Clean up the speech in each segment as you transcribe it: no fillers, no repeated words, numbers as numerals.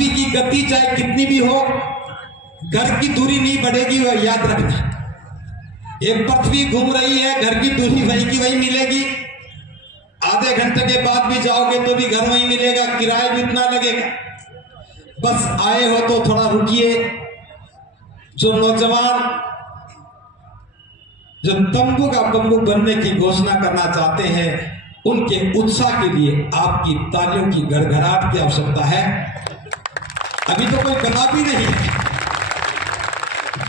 पृथ्वी की गति चाहे कितनी भी हो, घर की दूरी नहीं बढ़ेगी, वह याद रखना। ये पृथ्वी घूम रही है, घर की दूरी वही की वही मिलेगी। आधे घंटे के बाद भी जाओगे तो भी घर वही मिलेगा, किराया भी इतना लगेगा। बस आए हो तो थोड़ा रुकिए। जो नौजवान जो तंबू का बंबू बनने की घोषणा करना चाहते हैं, उनके उत्साह के लिए आपकी तालियों की गड़गड़ाहट की आवश्यकता है। अभी तो कोई बना भी नहीं,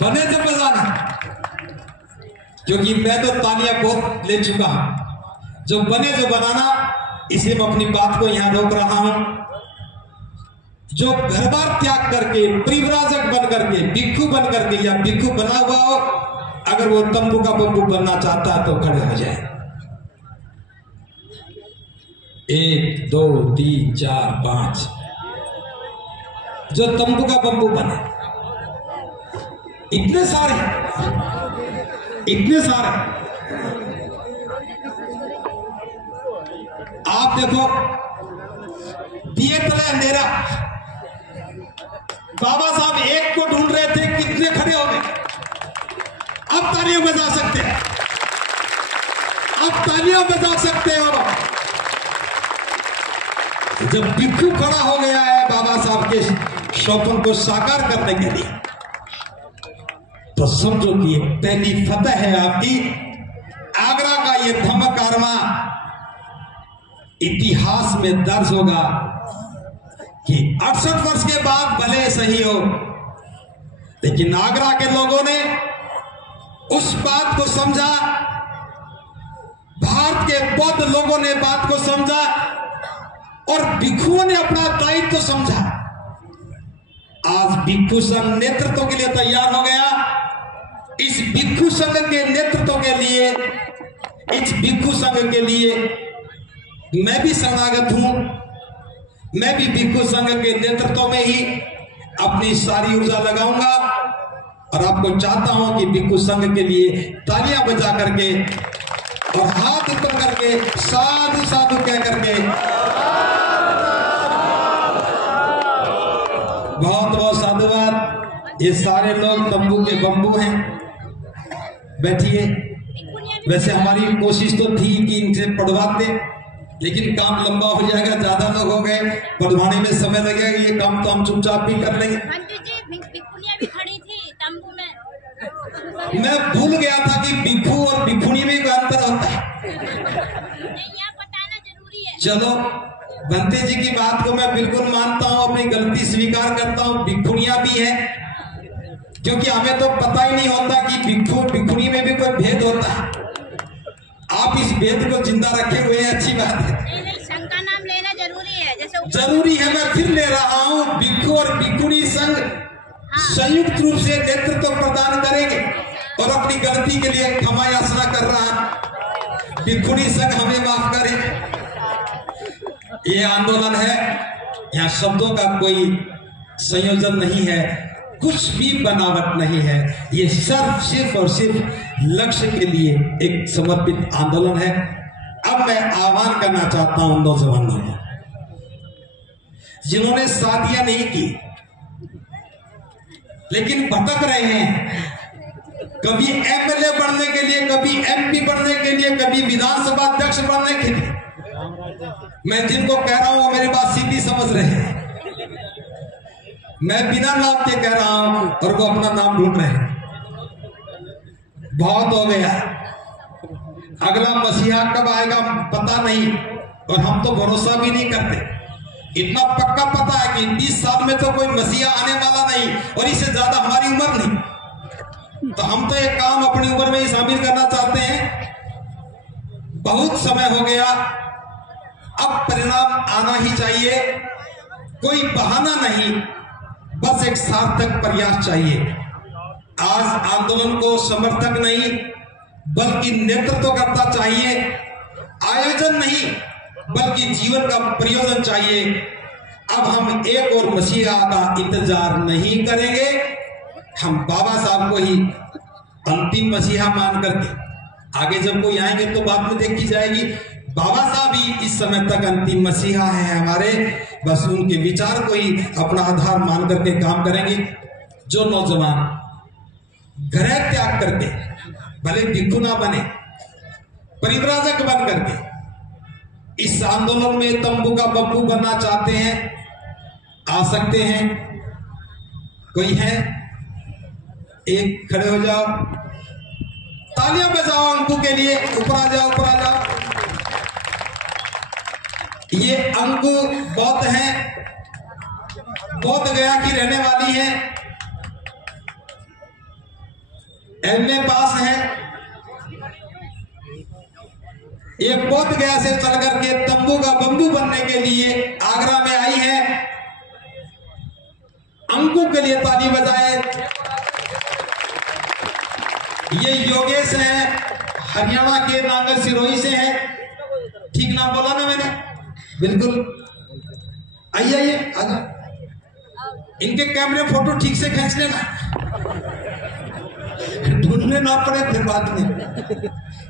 बने तो बजाना, क्योंकि मैं तो तालियां बहुत ले चुका हूं। जो बने जो बनाना, इसलिए मैं अपनी बात को यहां रोक रहा हूं। जो घर बार त्याग करके, परिव्राजक बन करके, भिक्षु बन करके या भिक्षु बना हुआ हो, अगर वो तंबू का बंबू बनना चाहता है तो खड़े हो जाए। 1 2 3 4 5। जो तंबू का बंबू बने, इतने सारे आप देखो, दिए तले अंधेरा। बाबा साहब एक को ढूंढ रहे थे, कितने खड़े हो गए। अब तालियां बजा सकते हैं, अब तालियां बजा सकते हो। जब भिक्षु खड़ा हो गया है बाबा साहब के स्वप्न को साकार करने के लिए, तो समझो कि पहली फतह है आपकी। आगरा का ये धम्मकारवा इतिहास में दर्ज होगा कि 68 वर्ष के बाद भले सही हो, लेकिन आगरा के लोगों ने उस बात को समझा, भारत के बौद्ध लोगों ने बात को समझा और भिक्षुओं ने अपना दायित्व समझा। आज भिक्षु संघ नेतृत्व के लिए तैयार हो गया। इस भिक्षु संघ के नेतृत्व के लिए, इस भिक्षु संघ के लिए मैं भी शरणागत हूं। मैं भी भिक्षु संघ के नेतृत्व में ही अपनी सारी ऊर्जा लगाऊंगा और आपको चाहता हूं कि भिक्षु संघ के लिए तालियां बजा करके और हाथ ऊपर करके साधु साधु कह करके बहुत बहुत साधुवाद। ये सारे लोग तंबू के बंबू हैं। बैठिए। वैसे हमारी कोशिश तो थी कि इनसे पढ़वाते, लेकिन काम लंबा हो जाएगा, ज्यादा लोग हो गए, पढ़वाने में समय लगेगा। ये काम तो हम चुपचाप भी कर लेंगे। भी खड़ी थी तंबू में। मैं भूल गया था कि भिक्षु और भिक्षुणी में कोई अंतर होता है। नहीं, बताना जरूरी है। चलो, बंते जी की बात को मैं बिल्कुल मानता हूँ, अपनी गलती स्वीकार करता हूँ। भिक्षुणियां भी हैं, क्योंकि हमें तो पता ही नहीं होता कि भिक्षु और भिक्षुणी में भी कोई भेद होता है। आप इस भेद को जिंदा रखे हुए हैं, अच्छी बात है। नहीं, संघ का नाम लेना जरूरी है। जैसे जरूरी है, मैं फिर ले रहा हूँ। भिक्षु और भिक्षुणी संघ संयुक्त रूप से नेतृत्व प्रदान करेंगे और अपनी गलती के लिए क्षमा याचना कर रहा। भिक्षुणी संघ हमें माफ करे। ये आंदोलन है, यहाँ शब्दों का कोई संयोजन नहीं है, कुछ भी बनावट नहीं है। ये सिर्फ और सिर्फ लक्ष्य के लिए एक समर्पित आंदोलन है। अब मैं आह्वान करना चाहता हूं नौजवानों को, जिन्होंने शादियां नहीं की लेकिन भटक रहे हैं, कभी एमएलए बनने के लिए, कभी एमपी बनने के लिए, कभी विधानसभा अध्यक्ष बनने के लिए। मैं जिनको कह रहा हूं वो मेरी बात सीधी समझ रहे हैं। मैं बिना नाम के कह रहा हूं और वो अपना नाम ढूंढ रहे हैं। बहुत हो गया, अगला मसीहा कब आएगा पता नहीं, और हम तो भरोसा भी नहीं करते। इतना पक्का पता है कि 20 साल में तो कोई मसीहा आने वाला नहीं, और इससे ज्यादा हमारी उम्र नहीं। तो हम तो ये काम अपनी उम्र में ही शामिल करना चाहते हैं। बहुत समय हो गया, अब परिणाम आना ही चाहिए। कोई बहाना नहीं, बस एक सार्थक प्रयास चाहिए। आज आंदोलन को समर्थक नहीं बल्कि नेतृत्व करता चाहिए, आयोजन नहीं बल्कि जीवन का प्रयोजन चाहिए। अब हम एक और मसीहा का इंतजार नहीं करेंगे, हम बाबा साहब को ही अंतिम मसीहा मान करके आगे जब कोई आएंगे तो बात में देखी जाएगी। बाबा साहब ही इस समय तक अंतिम मसीहा हैं हमारे। बस उनके विचार को ही अपना आधार मान करके काम करेंगे। जो नौजवान ग्रह त्याग करके भले भिक्षु ना बने, परिव्राजक बन करके इस आंदोलन में तंबू का बब्बू बनना चाहते हैं, आ सकते हैं। कोई है? एक खड़े हो जाओ, तालियां बजाओ अंकु के लिए। ऊपर आ जाओ, ऊपर आ जाओ। ये अंकु बौद्ध है, बौद्ध गया की रहने वाली है, एमए पास है। ये बौद्ध गया से चल करके तंबू का बंबू बनने के लिए आगरा में आई है। अंकु के लिए ताली बजाए। ये योगेश है, हरियाणा के नांगल सिरोही से है। ठीक नाम बोला ना मैंने? बिल्कुल। आइए आइए, आजा। इनके कैमरे फोटो ठीक से खींच लेना, ढूंढने ना पड़े फिर बाद में।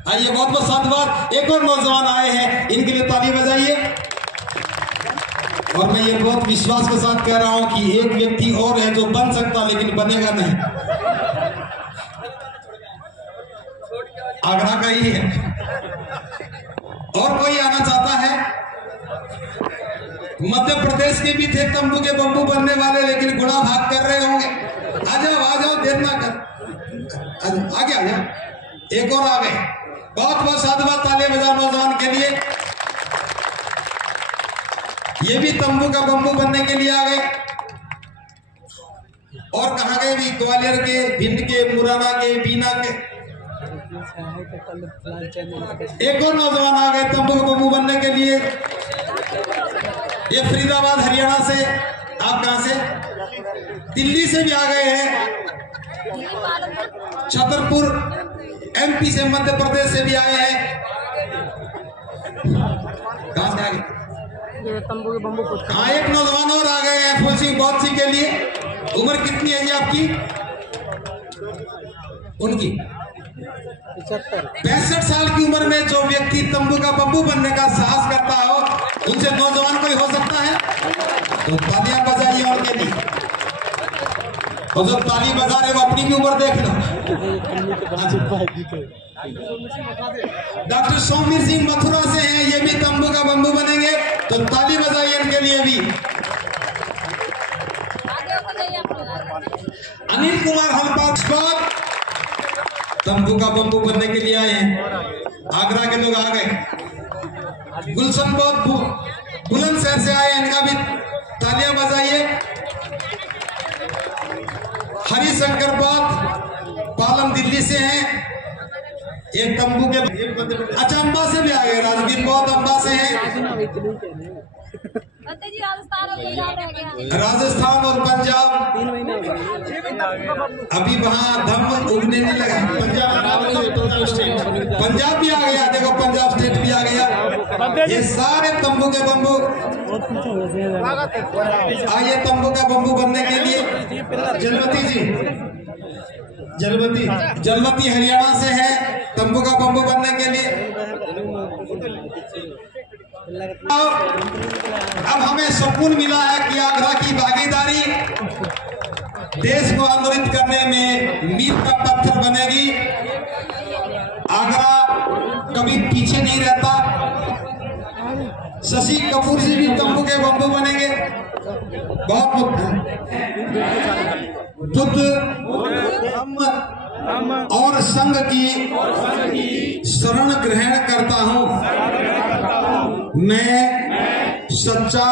आइए, बहुत बहुत साधुवाद। एक और नौजवान आए हैं, इनके लिए ताली बजाइए। और मैं ये बहुत विश्वास के साथ कह रहा हूं कि एक व्यक्ति और है जो बन सकता लेकिन बनेगा नहीं, आगरा का ही है। और कोई आना चाहता है? मध्य प्रदेश के भी थे तंबू के बम्बू बनने वाले, लेकिन गुणा भाग कर रहे होंगे। आ जाओ, देर ना कर, आगे आ जाओ। एक और आ गए। बहुत बहुत साधुवाद, तालियां बजाओ नौजवान के लिए। ये भी तंबू का बम्बू बनने के लिए आ गए। और कहां गए भी? ग्वालियर के, भिंड के, मुरैना के, बीना के। एक और नौजवान आ गए तंबू का बम्बू बनने के लिए। ये फरीदाबाद हरियाणा से। आप कहां से? दिल्ली से भी आ गए हैं। छतरपुर एमपी से, मध्य प्रदेश से भी आए हैं। कहां से आ गए? हाँ, एक नौजवान और आ गए हैं फूल सिंह बौद्ध सिंह के लिए। उम्र कितनी है जी आपकी? उनकी 65 साल की उम्र में जो व्यक्ति तंबू का बम्बू बनने का साहस करता हो, उनसे नौजवान कोई हो सकता है? तो तालियां बजाइए उनके लिए। और जो ताली बजा रहे वो अपनी भी उम्र देख लो। डॉक्टर सोमवीर सिंह मथुरा से हैं, ये भी तंबू का बम्बू बनेंगे, तो ताली बजाइए इनके लिए भी। अनिल कुमार हलपाट तंबू का बम्बू बनने के लिए आए हैं। आगरा के लोग आ गए। गुलशन बहुत बुलंदशहर से आए हैं, इनका भी तालियां बजाइए। हरिशंकर बौद्ध पालम दिल्ली से हैं। एक तंबू के अच्छा अंबा से भी आ गए। राजवीर बौद्ध अंबा से हैं। राजस्थान और पंजाब, अभी वहाँ धम उगने नहीं लगा। पंजाब भी आ गया, देखो पंजाब स्टेट भी आ गया। ये सारे तंबू के बम्बू। आइए तंबू का बम्बू बनने के लिए। जलवती जी, जलवती हरियाणा से है, तंबू का बम्बू बनने के लिए। अब हमें सुकून मिला है कि आगरा की भागीदारी देश को आंदोलित करने में मील का पत्थर बनेगी। आगरा कभी पीछे नहीं रहता। शशि कपूर जी भी तंबू के बम्बू बनेंगे। बहुत बुद्ध और संघ की शरण ग्रहण करता हूं। मैं सच्चा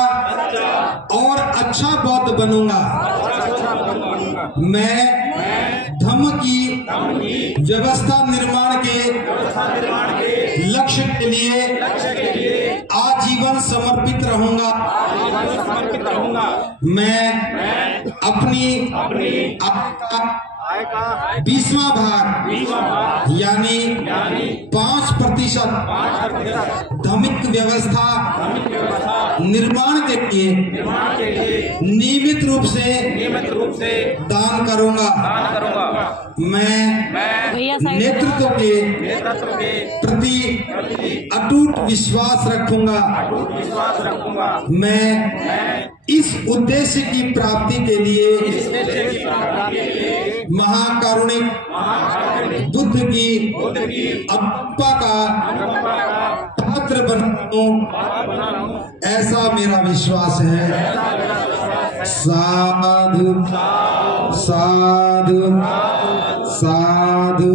और अच्छा बौद्ध बनूंगा। मैं धम्म की व्यवस्था निर्माण के लक्ष्य के लिए आजीवन समर्पित रहूंगा। मैं अपनी 20वां भाग यानी 5% धार्मिक व्यवस्था निर्माण के लिए नियमित रूप से दान करूंगा। मैं नेतृत्व के प्रति अटूट विश्वास रखूंगा। मैं इस उद्देश्य की प्राप्ति के लिए महाकारुणिक बुद्ध की अप्पा का पात्र बनाऊं, ऐसा मेरा विश्वास है। साधु साधु साधु।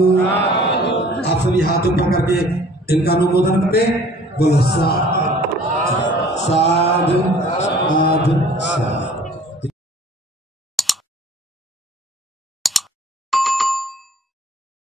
आप सभी हाथ ऊपर करके इनका अनुमोदन करते, बोलो साधु साधु साधु साधु।